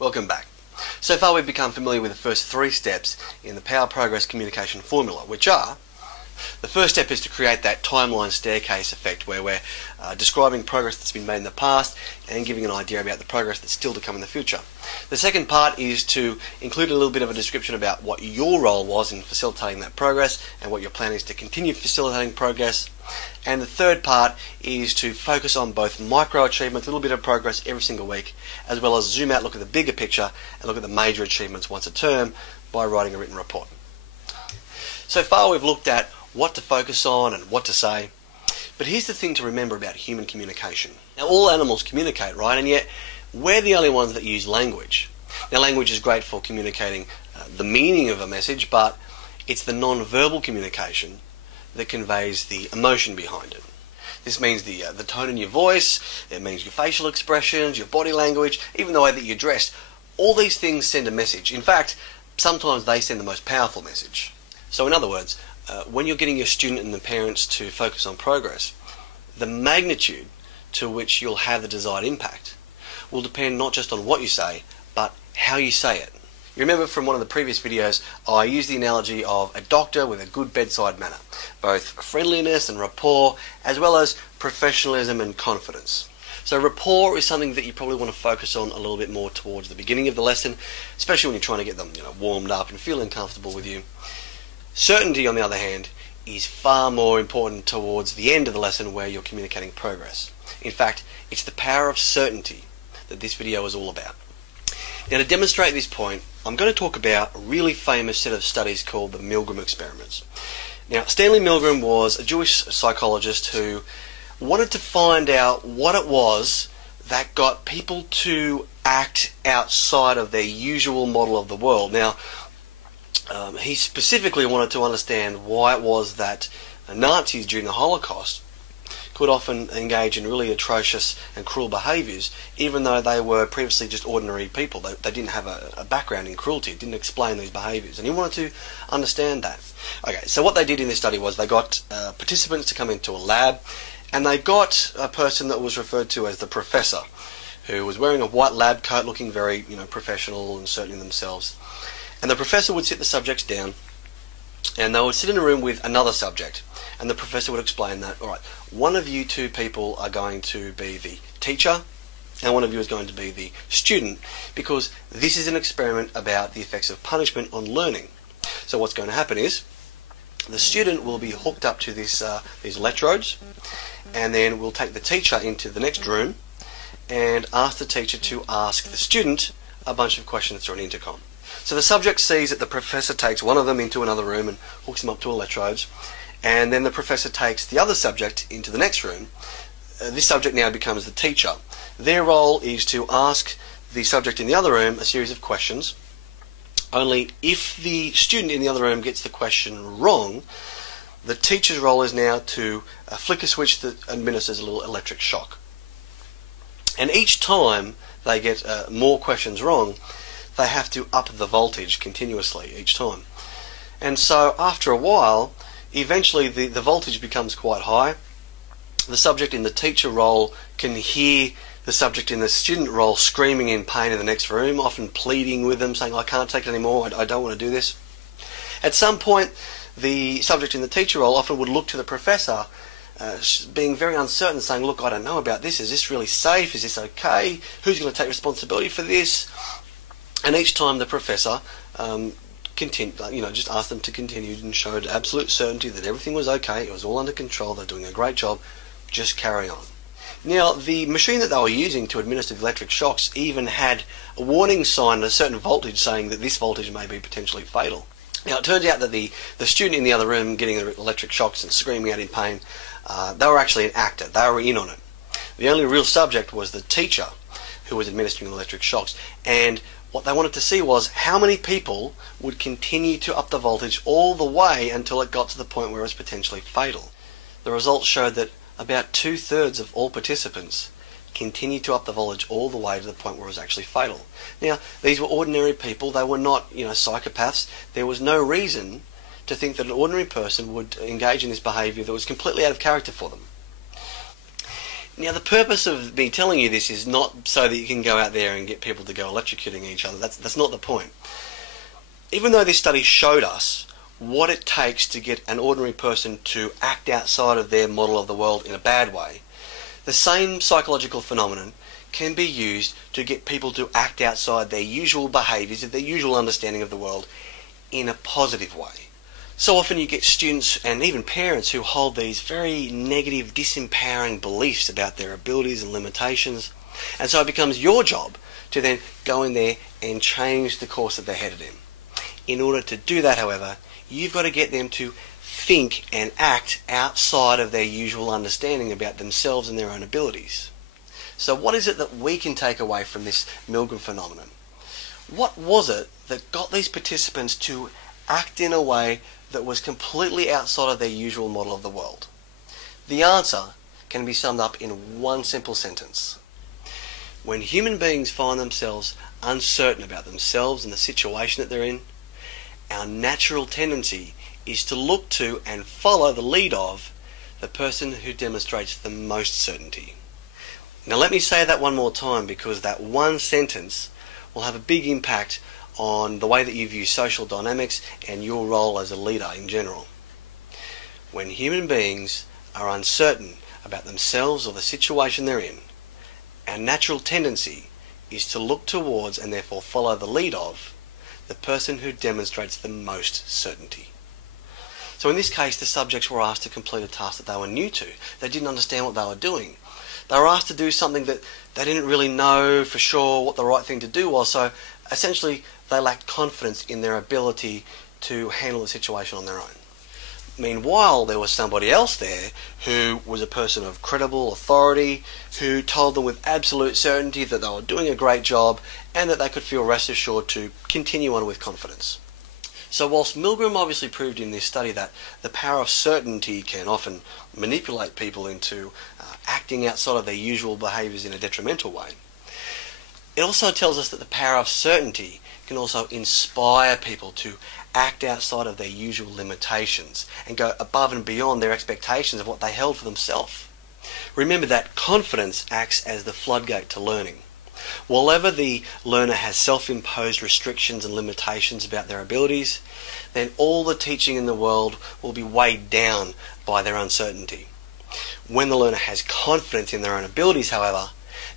Welcome back. So far we've become familiar with the first three steps in the Power Progress Communication Formula, which are: the first step is to create that timeline staircase effect where we're describing progress that's been made in the past and giving an idea about the progress that's still to come in the future. The second part is to include a little bit of a description about what your role was in facilitating that progress and what your plan is to continue facilitating progress. And the third part is to focus on both micro achievements, a little bit of progress every single week, as well as zoom out, look at the bigger picture and look at the major achievements once a term by writing a written report. So far we've looked at what to focus on and what to say, but here's the thing to remember about human communication. Now, all animals communicate, right? And yet we're the only ones that use language. Now, language is great for communicating the meaning of a message, but it's the non-verbal communication that conveys the emotion behind it. This means the tone in your voice, it means your facial expressions, your body language, even the way that you're dressed. All these things send a message. In fact, sometimes they send the most powerful message. So in other words, when you're getting your student and the parents to focus on progress, the magnitude to which you'll have the desired impact will depend not just on what you say, but how you say it. You remember from one of the previous videos, I used the analogy of a doctor with a good bedside manner, both friendliness and rapport, as well as professionalism and confidence. So rapport is something that you probably want to focus on a little bit more towards the beginning of the lesson, especially when you're trying to get them warmed up and feeling comfortable with you. Certainty, on the other hand, is far more important towards the end of the lesson where you're communicating progress. In fact, it's the power of certainty that this video is all about. Now, to demonstrate this point, I'm going to talk about a really famous set of studies called the Milgram experiments. Now, Stanley Milgram was a Jewish psychologist who wanted to find out what it was that got people to act outside of their usual model of the world. Now, he specifically wanted to understand why it was that Nazis during the Holocaust could often engage in really atrocious and cruel behaviours, even though they were previously just ordinary people. They didn't have a background in cruelty. It didn't explain these behaviours, and he wanted to understand that. Okay, so what they did in this study was they got participants to come into a lab, and they got a person that was referred to as the professor, who was wearing a white lab coat, looking very professional and certain in themselves. And the professor would sit the subjects down, and they would sit in a room with another subject, and the professor would explain that, alright, one of you two people are going to be the teacher, and one of you is going to be the student, because this is an experiment about the effects of punishment on learning. So what's going to happen is, the student will be hooked up to these electrodes, and then we'll take the teacher into the next room, and ask the teacher to ask the student a bunch of questions through an intercom. So the subject sees that the professor takes one of them into another room and hooks them up to electrodes, and then the professor takes the other subject into the next room. This subject now becomes the teacher. Their role is to ask the subject in the other room a series of questions, only if the student in the other room gets the question wrong, the teacher's role is now to flick a switch that administers a little electric shock. And each time they get more questions wrong, they have to up the voltage continuously each time. And so after a while, eventually the voltage becomes quite high. The subject in the teacher role can hear the subject in the student role screaming in pain in the next room, often pleading with them, saying, I can't take it anymore, I don't want to do this. At some point, the subject in the teacher role often would look to the professor, being very uncertain, saying, look, I don't know about this, is this really safe, is this okay, who's going to take responsibility for this? And each time the professor just asked them to continue and showed absolute certainty that everything was okay, it was all under control, they're doing a great job, just carry on. Now, the machine that they were using to administer the electric shocks even had a warning sign at a certain voltage saying that this voltage may be potentially fatal. Now, it turns out that the student in the other room getting the electric shocks and screaming out in pain, they were actually an actor, they were in on it. The only real subject was the teacher who was administering the electric shocks, and what they wanted to see was how many people would continue to up the voltage all the way until it got to the point where it was potentially fatal. The results showed that about 2/3 of all participants continued to up the voltage all the way to the point where it was actually fatal. Now, these were ordinary people, they were not psychopaths. There was no reason to think that an ordinary person would engage in this behaviour that was completely out of character for them. Now, the purpose of me telling you this is not so that you can go out there and get people to go electrocuting each other. That's not the point. Even though this study showed us what it takes to get an ordinary person to act outside of their model of the world in a bad way, the same psychological phenomenon can be used to get people to act outside their usual behaviours, their usual understanding of the world, in a positive way. So often you get students and even parents who hold these very negative, disempowering beliefs about their abilities and limitations, and so it becomes your job to then go in there and change the course that they're headed in. In order to do that, however, you've got to get them to think and act outside of their usual understanding about themselves and their own abilities. So what is it that we can take away from this Milgram phenomenon? What was it that got these participants to act in a way that was completely outside of their usual model of the world? The answer can be summed up in one simple sentence. When human beings find themselves uncertain about themselves and the situation that they're in, our natural tendency is to look to and follow the lead of the person who demonstrates the most certainty. Now let me say that one more time, because that one sentence will have a big impact on the way that you view social dynamics and your role as a leader in general. When human beings are uncertain about themselves or the situation they're in, our natural tendency is to look towards and therefore follow the lead of the person who demonstrates the most certainty. So in this case, the subjects were asked to complete a task that they were new to. They didn't understand what they were doing. They were asked to do something that they didn't really know for sure what the right thing to do was, so essentially they lacked confidence in their ability to handle the situation on their own. Meanwhile, there was somebody else there who was a person of credible authority, who told them with absolute certainty that they were doing a great job and that they could feel rest assured to continue on with confidence. So whilst Milgram obviously proved in this study that the power of certainty can often manipulate people into acting outside of their usual behaviours in a detrimental way, it also tells us that the power of certainty can also inspire people to act outside of their usual limitations and go above and beyond their expectations of what they held for themselves. Remember that confidence acts as the floodgate to learning. Wherever the learner has self-imposed restrictions and limitations about their abilities, then all the teaching in the world will be weighed down by their uncertainty. When the learner has confidence in their own abilities, however,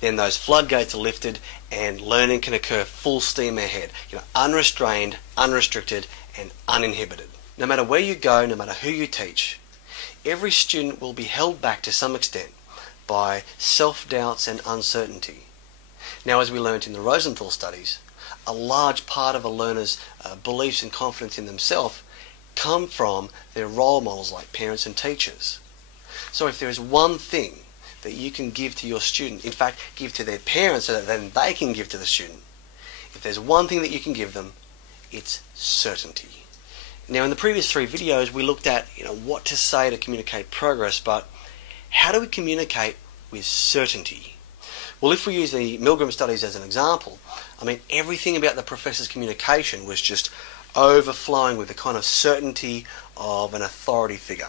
then those floodgates are lifted and learning can occur full steam ahead, unrestrained, unrestricted and uninhibited. No matter where you go, no matter who you teach, every student will be held back to some extent by self-doubts and uncertainty. Now, as we learnt in the Rosenthal studies, a large part of a learner's beliefs and confidence in themselves come from their role models like parents and teachers. So if there is one thing that you can give to your student, in fact give to their parents so that then they can give to the student, if there's one thing that you can give them, it's certainty. Now in the previous 3 videos we looked at what to say to communicate progress, but how do we communicate with certainty? Well, if we use the Milgram studies as an example, everything about the professor's communication was just overflowing with the kind of certainty of an authority figure.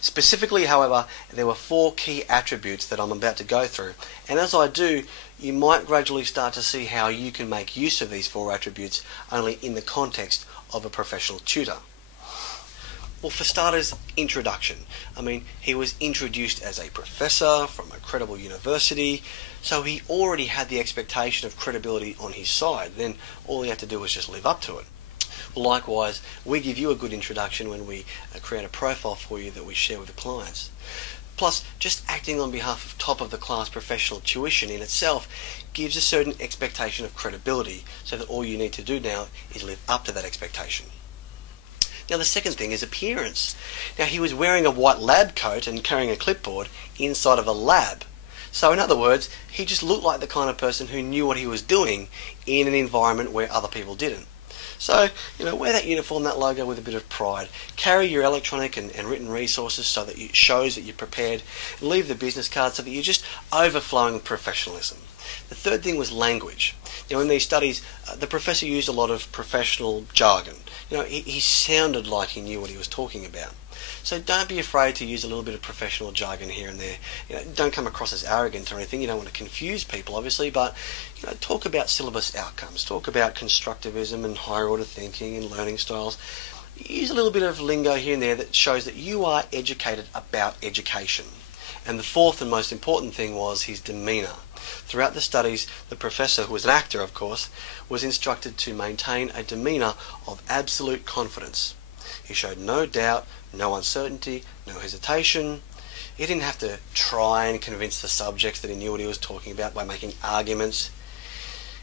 Specifically, however, there were 4 key attributes that I'm about to go through, and as I do, you might gradually start to see how you can make use of these 4 attributes only in the context of a professional tutor. Well, for starters, introduction. He was introduced as a professor from a credible university, so he already had the expectation of credibility on his side. Then all he had to do was just live up to it. Likewise, we give you a good introduction when we create a profile for you that we share with the clients. Plus, just acting on behalf of top-of-the-class professional tuition in itself gives a certain expectation of credibility, so that all you need to do now is live up to that expectation. Now the second thing is appearance. Now he was wearing a white lab coat and carrying a clipboard inside of a lab. So in other words, he just looked like the kind of person who knew what he was doing in an environment where other people didn't. So, wear that uniform, that logo with a bit of pride. Carry your electronic and written resources so that it shows that you're prepared. Leave the business card so that you're just overflowing with professionalism. The third thing was language. In these studies, the professor used a lot of professional jargon. He sounded like he knew what he was talking about. So don't be afraid to use a little bit of professional jargon here and there. Don't come across as arrogant or anything. You don't want to confuse people, obviously, but talk about syllabus outcomes. Talk about constructivism and higher order thinking and learning styles. Use a little bit of lingo here and there that shows that you are educated about education. And the fourth and most important thing was his demeanour. Throughout the studies, the professor, who was an actor of course, was instructed to maintain a demeanour of absolute confidence. He showed no doubt, no uncertainty, no hesitation. He didn't have to try and convince the subjects that he knew what he was talking about by making arguments.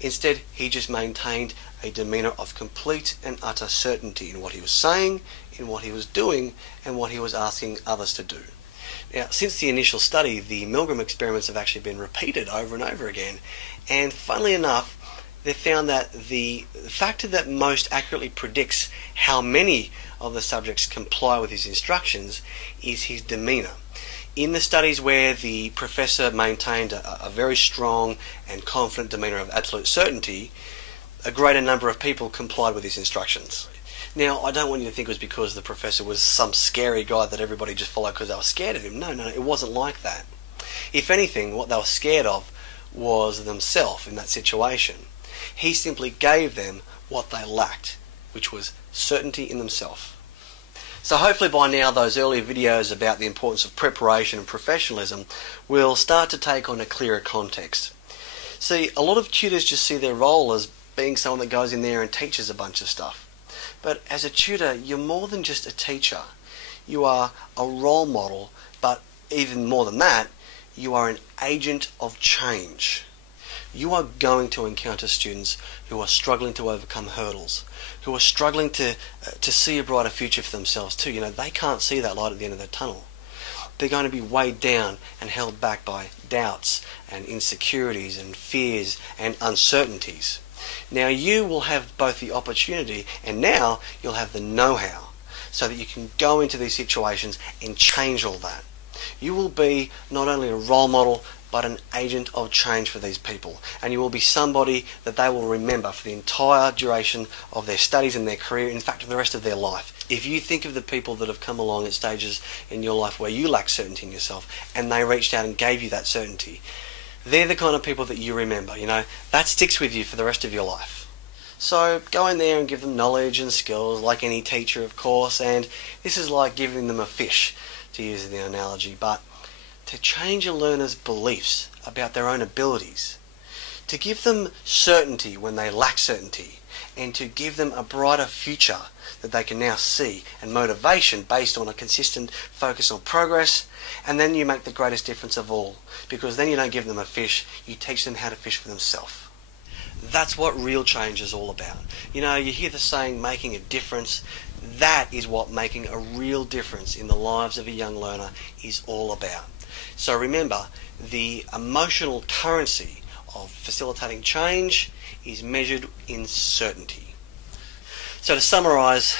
Instead, he just maintained a demeanour of complete and utter certainty in what he was saying, in what he was doing, and what he was asking others to do. Now, since the initial study, the Milgram experiments have actually been repeated over and over again, and funnily enough, they found that the factor that most accurately predicts how many of the subjects comply with his instructions is his demeanour. In the studies where the professor maintained a very strong and confident demeanour of absolute certainty, a greater number of people complied with his instructions. Now, I don't want you to think it was because the professor was some scary guy that everybody just followed because they were scared of him. No, it wasn't like that. If anything, what they were scared of was themselves in that situation. He simply gave them what they lacked, which was certainty in themselves. So hopefully by now those earlier videos about the importance of preparation and professionalism will start to take on a clearer context. See, a lot of tutors just see their role as being someone that goes in there and teaches a bunch of stuff. But as a tutor, you're more than just a teacher. You are a role model, but even more than that, you are an agent of change. You are going to encounter students who are struggling to overcome hurdles, who are struggling to see a brighter future for themselves too. They can't see that light at the end of the tunnel. They're going to be weighed down and held back by doubts and insecurities and fears and uncertainties. Now you will have both the opportunity and now you'll have the know-how so that you can go into these situations and change all that. You will be not only a role model but an agent of change for these people, and you will be somebody that they will remember for the entire duration of their studies and their career, in fact for the rest of their life. If you think of the people that have come along at stages in your life where you lack certainty in yourself and they reached out and gave you that certainty, they're the kind of people that you remember. That sticks with you for the rest of your life. So go in there and give them knowledge and skills like any teacher of course, and this is like giving them a fish, to use the analogy, but to change a learner's beliefs about their own abilities, to give them certainty when they lack certainty, and to give them a brighter future that they can now see, and motivation based on a consistent focus on progress. And then you make the greatest difference of all, because then you don't give them a fish, you teach them how to fish for themselves. That's what real change is all about. You hear the saying, making a difference. That is what making a real difference in the lives of a young learner is all about. So remember, the emotional currency of facilitating change is measured in certainty. So to summarise,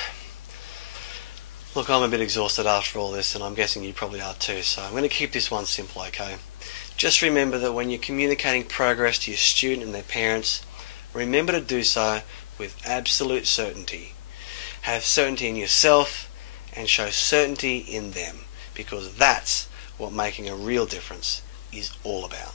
look, I'm a bit exhausted after all this, and I'm guessing you probably are too, so I'm going to keep this one simple, okay? Just remember that when you're communicating progress to your student and their parents, remember to do so with absolute certainty. Have certainty in yourself and show certainty in them, because that's what making a real difference is all about.